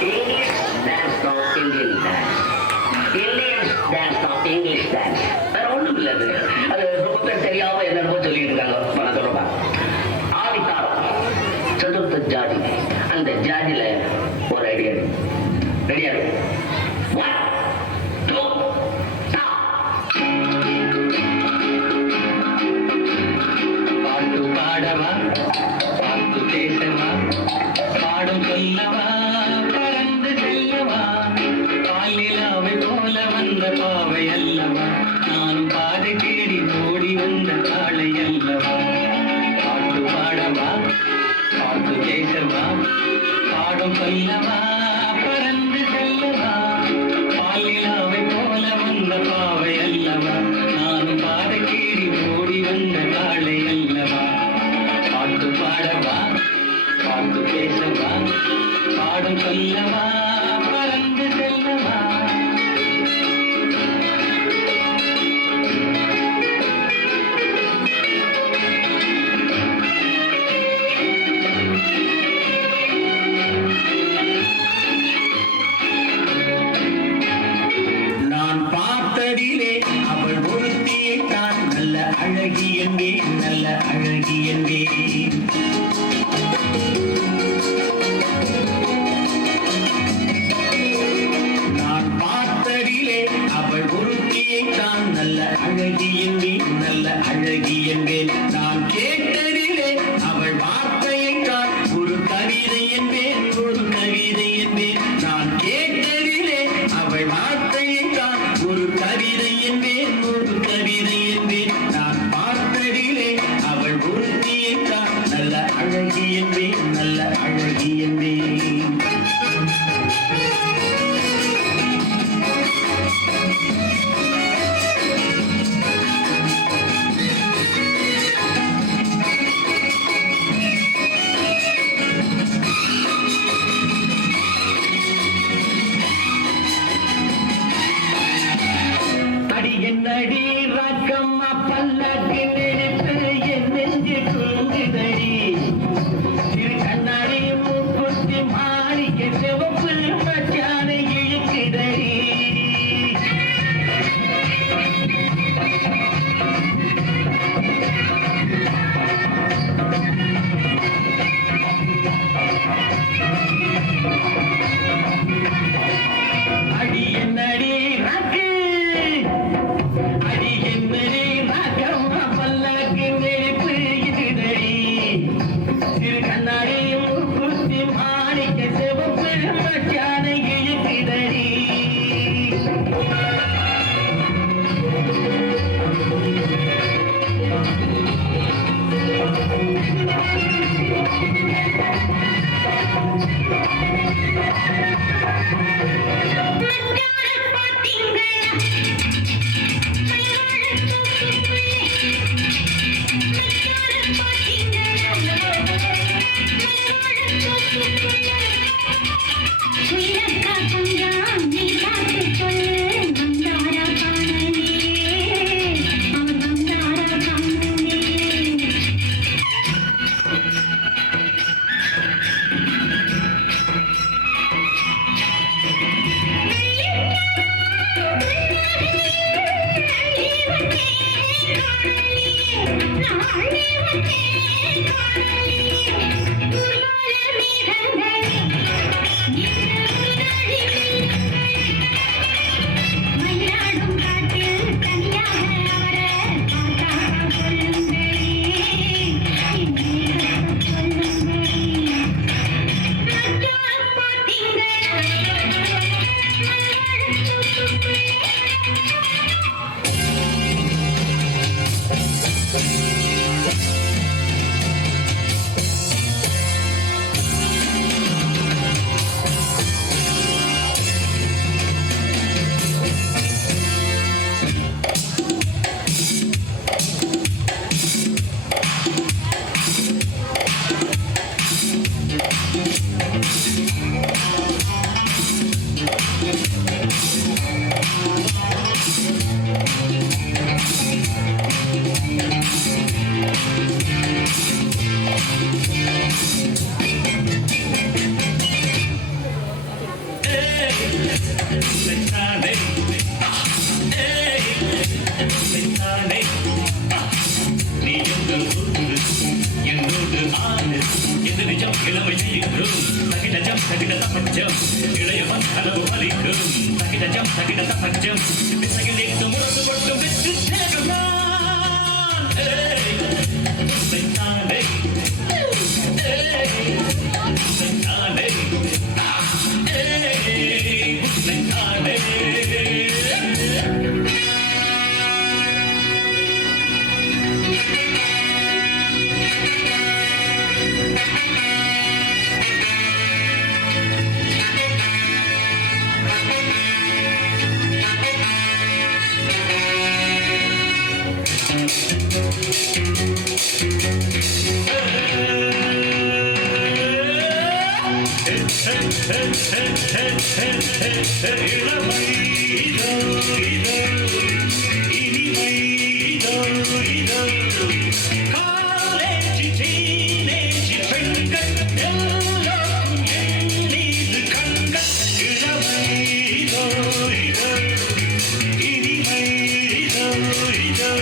English dance now Indian dance. Indian dance now English dance. வேற ஒண்ணும் இல்ல அது. அது ரொம்ப பேர் தெரியாம என்னென்னமோ சொல்லிட்டு இருக்காங்க. நான் சொல்றேன். ஆதித்தாரம் சதுர்த்த ஜாதி. அந்த ஜாதியில ஒரு ஐடியா ரெடியா இருக்கும். சொல்லவா பறந்து செல்லவா பாலிலாவை போல வந்த பாவை அல்லவா நானும் பாதை தேடி ஓடி வந்த காளை அல்லவா பாட்டு பாடவா பாட்டு கேட்கவா பாடும் சொல்லவா பறந்து செல்லவா பாலிலாவை போல வந்த பாவை அல்லவா நானும் பாதை தேடி ஓடி வந்த காளை அல்லவா பாட்டு பாடவா பாட்டு பேசவா பாடும் சொல்லவா பறந்து செல்லவா நான் பார்த்ததிலே அவள் ஒருத்தியை தான் நல்ல அழகி என்பேன் நல்ல அழகி என்பேன் நல்ல அழகி என்பேன் நல்ல அழகி என்பேன் நான் கேட்டதிலே அவள் வார்த்தையை தான் ஒரு கவிதை என்பேன் ஒரு கவிதை என்பேன் நான் கேட்டதிலே அவள் வார்த்தையை தான் ஒரு கவிதை என்பேன் ஒரு கவிதை என்பேன் நான் பார்த்ததிலே அவள் ஒருத்தியை தான் நல்ல அழகி என்பேன் நல்ல அழகி என்பேன் என்னடி ராக்கம்மா பல்லக்கு நெருப்பு என் நெஞ்சு தூங்குதடி திரு கண்ணாடி மூக்குத்தி மாளிக சிவப்பு மச்சானை இழுக்குதடி அடி என்னடி ராக்கு உன்னைத்தானே ஏய் உன்னைத்தானே நீ எங்கள் ஊரு என்னோடு ஆடு எது நிஜம் இளமை ஜெயிக்கும் தகிடஜம் தகிட தப்பஞ்சம் இளையவன் கனவு பலிக்கும் தகிடஜம் தகிட தப்பஞ்சம் விசையில் இருந்து முரசு மட்டும் வெற்றி தேகம்தான் ஏய் உன்னைத்தானே ஏய் உன்னைத்தானே ஏய் உன்னைத்தானே இளமை இதோ இதோ இனிமை இதோ இதோ காலேஜ் டீனேஜ் பெண்கள் எல்லோரும் என் மீது கண்கள் இளமை இதோ இதோ இனிமை இதோ இதோ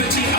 பெட்டி